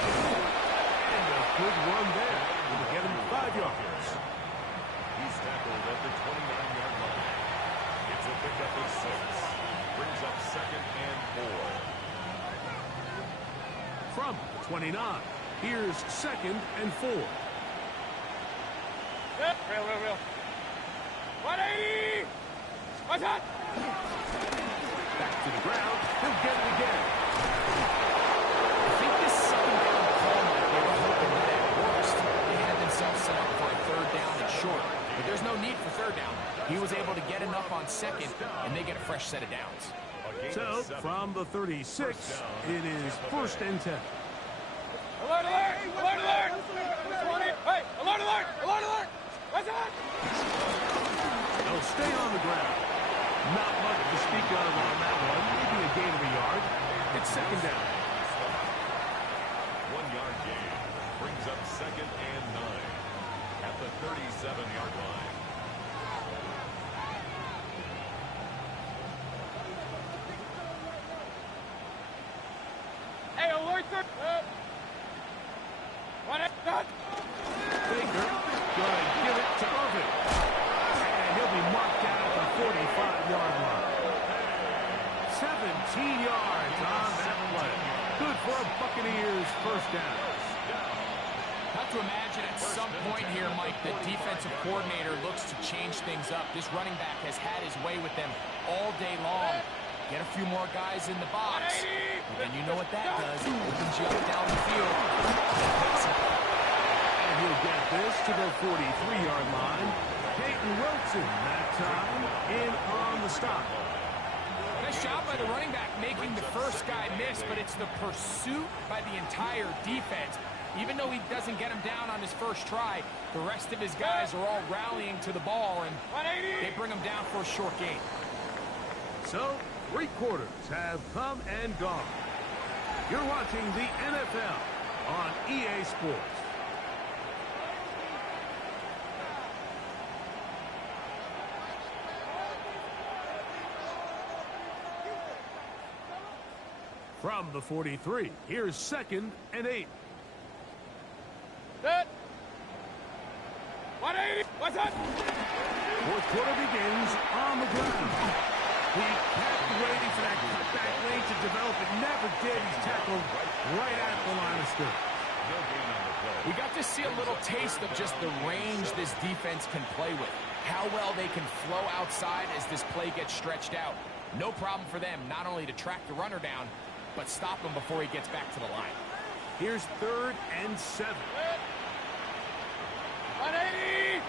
And a good run there. Will get him 5 yards. He's tackled at the 29-yard line. It's a pickup of 6. Brings up 2nd and 4. From the 29, here's 2nd and 4. Real. 180! What's that? Back to the ground. He'll get it again. I think this 2nd down call, they were hoping that at worst, they had themselves set up for a 3rd down and short. But there's no need for 3rd down. He was able to get enough on 2nd, and they get a fresh set of downs. So, from the 36, it is 1st and 10. Alert! Alert! Alert! Hey! Alert! Alert! Alert! Alert! What's that? They'll stay on the ground. Not much to speak of on that one. Maybe a gain of a yard. It's 2nd down. 1-yard gain. Brings up 2nd and 9. At the 37-yard line. Hey, alert! What is that? Baker going to give it to Irvin. And he'll be marked down at the 45-yard line. 17 yards on that play. Good for a Buccaneers 1st down. Have to imagine at some point here, Mike, the defensive coordinator looks to change things up. This running back has had his way with them all day long. Get a few more guys in the box. But then you know what that does. It opens you up down the field. And he'll get this to the 43-yard line. Peyton Wilson that time in on the stop. Nice job by the running back making the first guy miss, but it's the pursuit by the entire defense. Even though he doesn't get him down on his first try, the rest of his guys are all rallying to the ball, and they bring him down for a short gain. So, 3 quarters have come and gone. You're watching the NFL on EA Sports. From the 43, here's 2nd and 8. That. 180! What's that? 4th quarter begins on the ground. He kept waiting for that cutback lane to develop. It never did. He's tackled right at the line of scrimmage. We got to see a little taste of just the range this defense can play with. How well they can flow outside as this play gets stretched out. No problem for them not only to track the runner down, but stop him before he gets back to the line. Here's 3rd and 7. 180!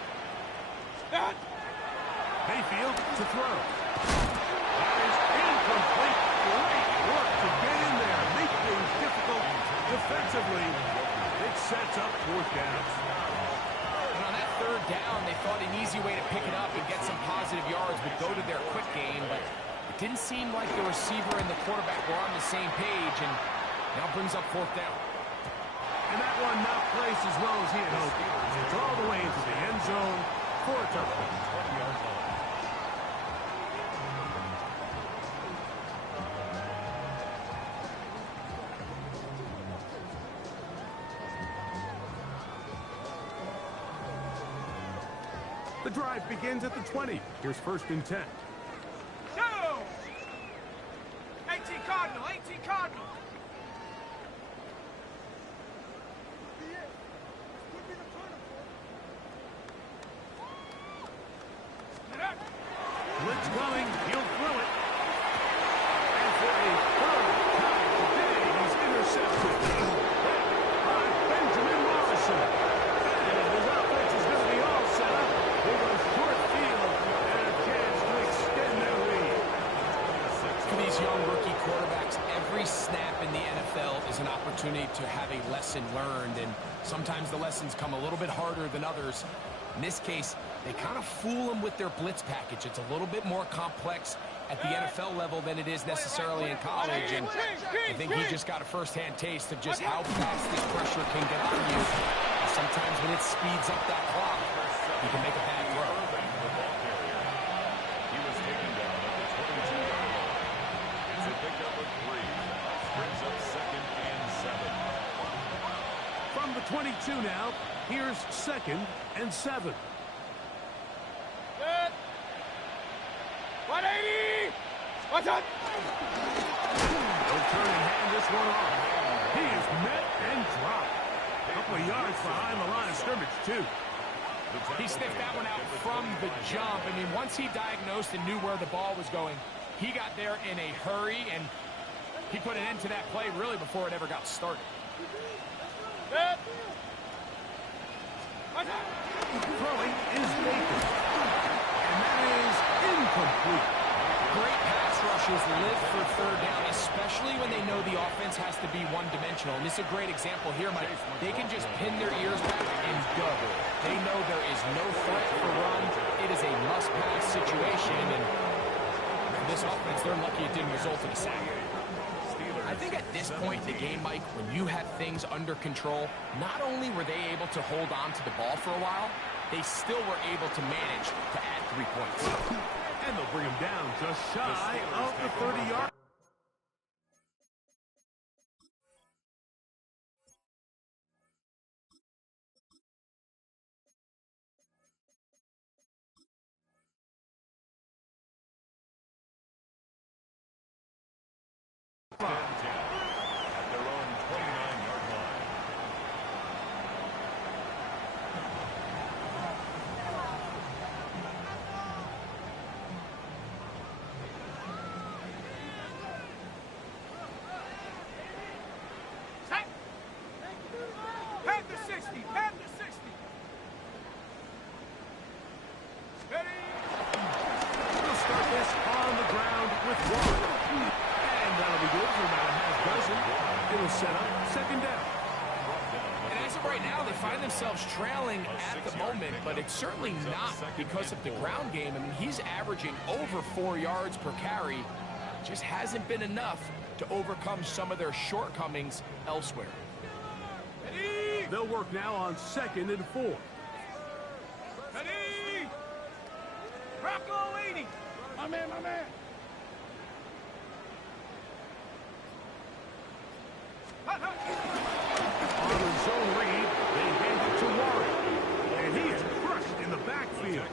That. Mayfield to throw. That is incomplete. Great work to get in there. Make things difficult defensively. It sets up 4th down. And on that 3rd down, they thought an easy way to pick it up and get some positive yards would go to their quick game, but it didn't seem like the receiver and the quarterback were on the same page, and now brings up 4th down. And that one not placed as well as he had hoped. It's all the way into the end zone for a touchdown. The drive begins at the 20. Here's 1st and 10. Go! 18 Cardinal, 18 Cardinal. Blitz coming. He'll throw it. And for a 3rd time today, he's intercepted. opportunity to have a lesson learned, and sometimes the lessons come a little bit harder than others. In this case, they kind of fool him with their blitz package. It's a little bit more complex at the NFL level than it is necessarily in college, and I think he just got a first-hand taste of just how fast this pressure can get on you. And sometimes when it speeds up that clock, you can make a bad throw. He was taken down at the 22-yard line. It's a pickup of 3. Brings up 2nd and 7. From the 22 now, here's 2nd and 7. Good. 180. What's up? They'll turn and hand this one off. He is met and dropped. A couple of yards behind the line of scrimmage, too. He sniffed that one out from the jump. I mean, once he diagnosed and knew where the ball was going, he got there in a hurry, and he put an end to that play really before it ever got started. Good. Throwing is Baker. And that is incomplete. Great pass rushers live for third down, especially when they know the offense has to be one-dimensional. And this is a great example here, Mike. They can just pin their ears back and go. They know there is no threat for run. It is a must-pass situation, and for this offense, they're lucky it didn't result in a sack. I think at this point in the game, Mike, when you have things under control, not only were they able to hold on to the ball for a while, they still were able to manage to add 3 points. And they'll bring him down just shy of the 30-yard. At their own 29-yard line. Set. Pad the 60. Pad the 60. Steady. We'll start this on the ground with one. And that'll be good for about a half dozen. It'll set up 2nd down. And as of right now, they find themselves trailing at the moment, but it's certainly not because of the ground game. I mean, he's averaging over 4 yards per carry. Just hasn't been enough to overcome some of their shortcomings elsewhere. Ready. They'll work now on 2nd and 4. Ready. Rocco 80. My man, my man. Hut, hut. On the zone read, they hand it to Warren. And he is crushed in the backfield.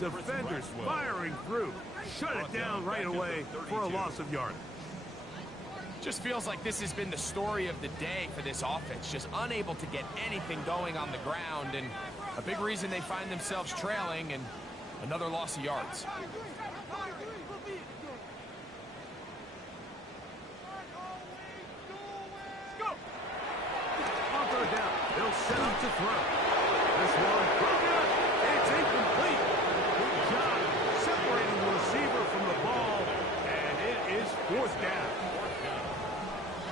Defenders firing through. Shut it down right away for a loss of yardage. Just feels like this has been the story of the day for this offense. Just unable to get anything going on the ground, and a big reason they find themselves trailing, and another loss of yards. On 3rd down, they'll set up to throw. This one broken up. It's incomplete. Good job separating the receiver from the ball, and it is 4th down.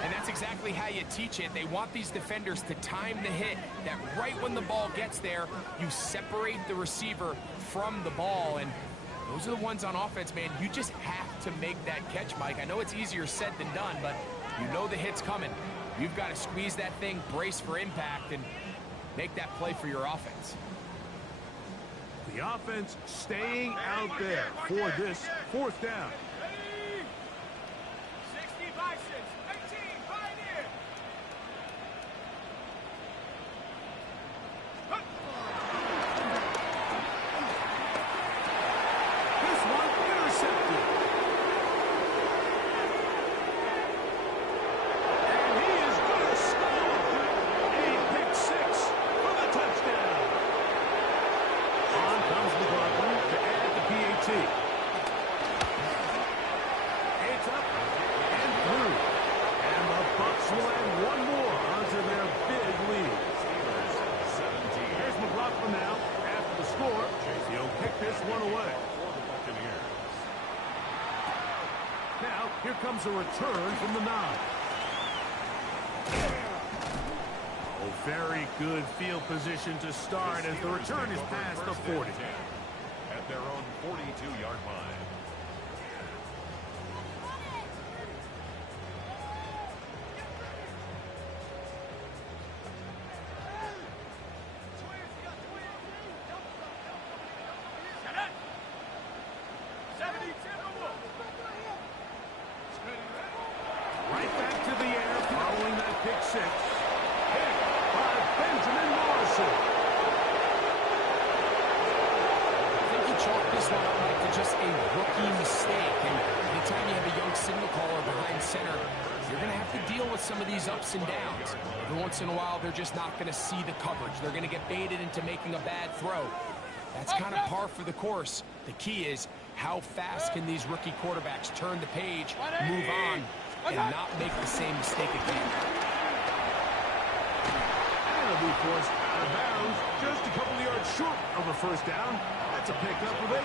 And that's exactly how you teach it. They want these defenders to time the hit, that right when the ball gets there, you separate the receiver from the ball. And those are the ones on offense, man. You just have to make that catch, Mike. I know it's easier said than done, but you know the hit's coming. You've got to squeeze that thing, brace for impact, and make that play for your offense. The offense staying out there for this 4th down. Ready. 60 Bisons. 18 Pioneer. Hut. This one intercepted. And he is going to score. A pick 6 for the touchdown. On comes McLaughlin to add the PAT. It's up and through. And the Bucs will add one more onto their big lead. Here's McLaughlin now. After the score, he'll pick this one away. For the Buccaneers. Now, here comes a return from the 9. Very good field position to start as the return is past the 40. At their own 42-yard line. Right back to the air following that pick six. Hit by Benjamin Morrison. I think he chalked this one up like to just a rookie mistake. And anytime you have a young signal caller behind center, you're going to have to deal with some of these ups and downs. Every once in a while, they're just not going to see the coverage. They're going to get baited into making a bad throw. That's kind of par for the course. The key is how fast can these rookie quarterbacks turn the page, move on, and not make the same mistake again. And it'll be forced out of bounds just a couple of yards short of a first down. That's a pickup of 8.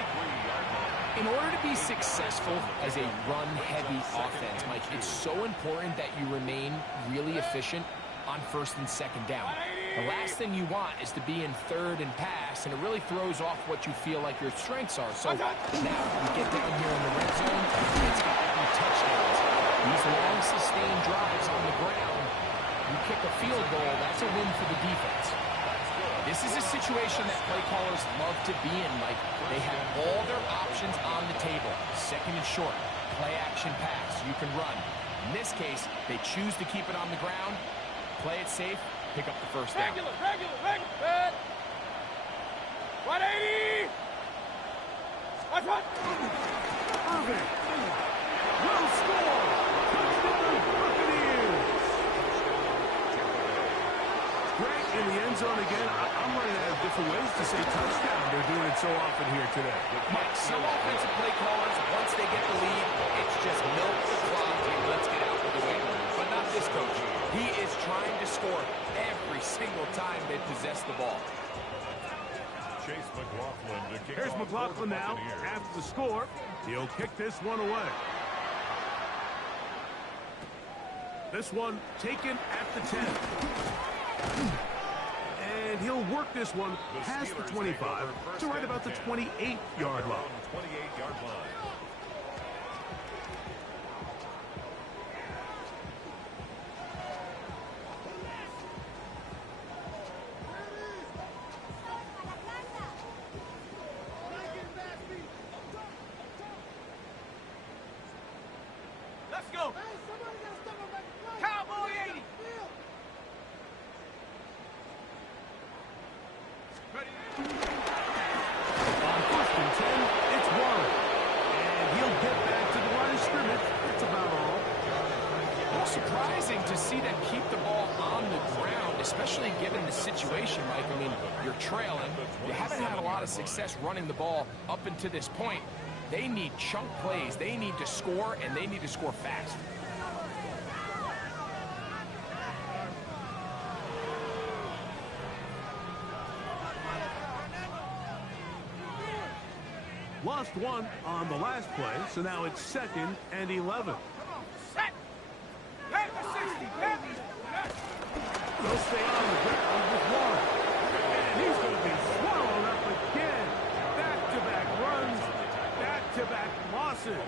In order to be successful as a run-heavy offense, Mike, it's so important that you remain really efficient on first and second down. The last thing you want is to be in third and pass, and it really throws off what you feel like your strengths are. So now you get down here in the red zone, it's got to be touchdowns. These long sustained drives on the ground, you kick a field goal, that's a win for the defense. This is a situation that play callers love to be in, Mike. They have all their options on the table. Second and short, play action pass, you can run. In this case, they choose to keep it on the ground, play it safe, pick up the first down. Regular. 180. Irving will score. Touchdown, Buccaneers. Greg in the end zone again. I'm running out of different ways to say touchdown. They're doing it so often here today. Mike, some offensive play callers, once they get the lead, it's just milk the clock and let's get out of the way. But not this coach. He is trying to score every single time they possess the ball. Chase McLaughlin to kick Here's off McLaughlin for the now Buccaneers. after the score. He'll kick this one away. This one taken at the 10. And he'll work this one past the 25 to right about the 28-yard line. 28-yard line. Let's go. Cowboy 80. On first and 10, it's Warren. And he'll get back to the line of scrimmage. That's about all. Well, surprising to see them keep the ball on the ground, especially given the situation, Mike. I mean, you're trailing. You haven't had a lot of success running the ball up until this point. They need chunk plays. They need to score, and they need to score fast. Lost one on the last play, so now it's 2nd and 11. Set. Back to 60. They'll stay on the ground with Warren. And he's going to be swallowed up again. Back-to-back runs, back-to-back losses.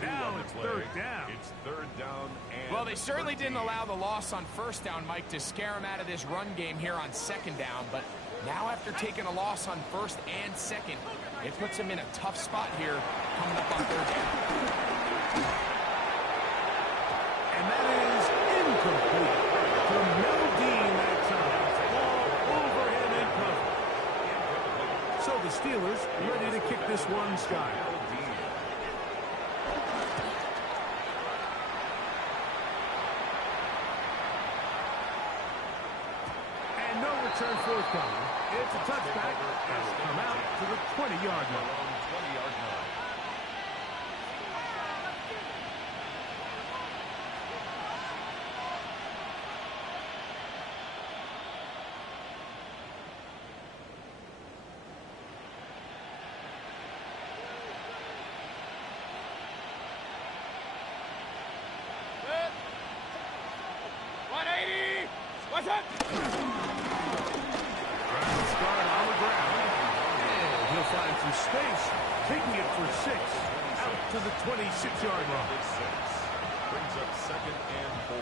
Now it's third down. It's third down and Well, they certainly didn't allow the loss on first down, Mike, to scare him out of this run game here on second down. But now after taking a loss on first and second, it puts him in a tough spot here coming up on third down. And that is incomplete to Mel Dean that time. All over him and covered. So the Steelers ready to kick this one, Scott. And no return forthcoming. It's a touchback. And will come out to the 20-yard line. 20-yard line. What's up? find some space, taking it for 6 out to the 26-yard line. 6 brings up 2nd and 4.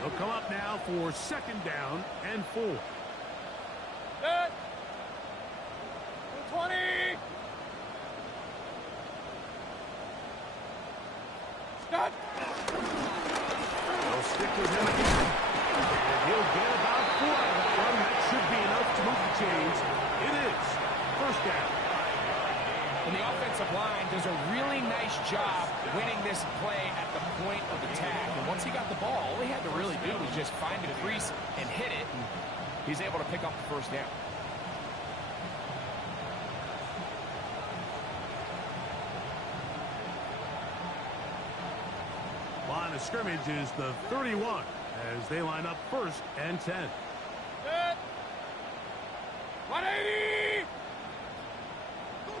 They'll come up now for 2nd down and 4. Set. 20. Stop. They'll stick with him again. And he'll get about 4 out of that one. That should be enough to move the chains. It is 1st down. And the offensive line does a really nice job winning this play at the point of attack. And once he got the ball, all he had to really do was just find a crease and hit it. And he's able to pick up the 1st down. Line of scrimmage is the 31 as they line up 1st and 10. Set. 180.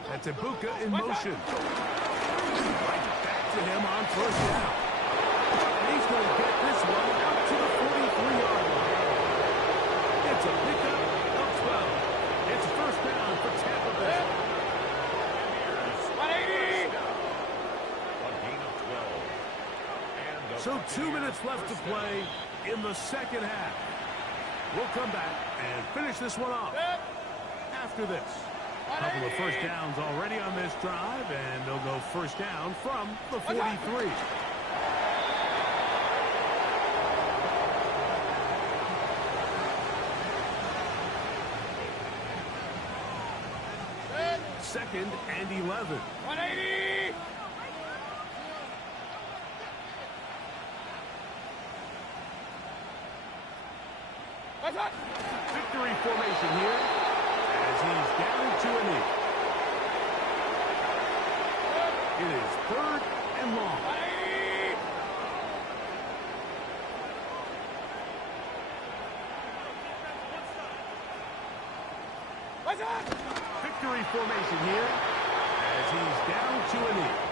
That's Ibuka in motion. Right back to him on 1st down. And he's going to get this one out to the 43-yard line. It's a pickup of 12. It's 1st down for Tampa Bay. 180. A gain of 12. And So 2 minutes left to play in the 2nd half. We'll come back and finish this one off after this. A couple of 1st downs already on this drive, and they'll go 1st down from the 43. Second and 11. 180. What's up? Victory formation here as he's down to a knee. It is 3rd and long. 180. What's up? Victory formation here as he's down to a knee.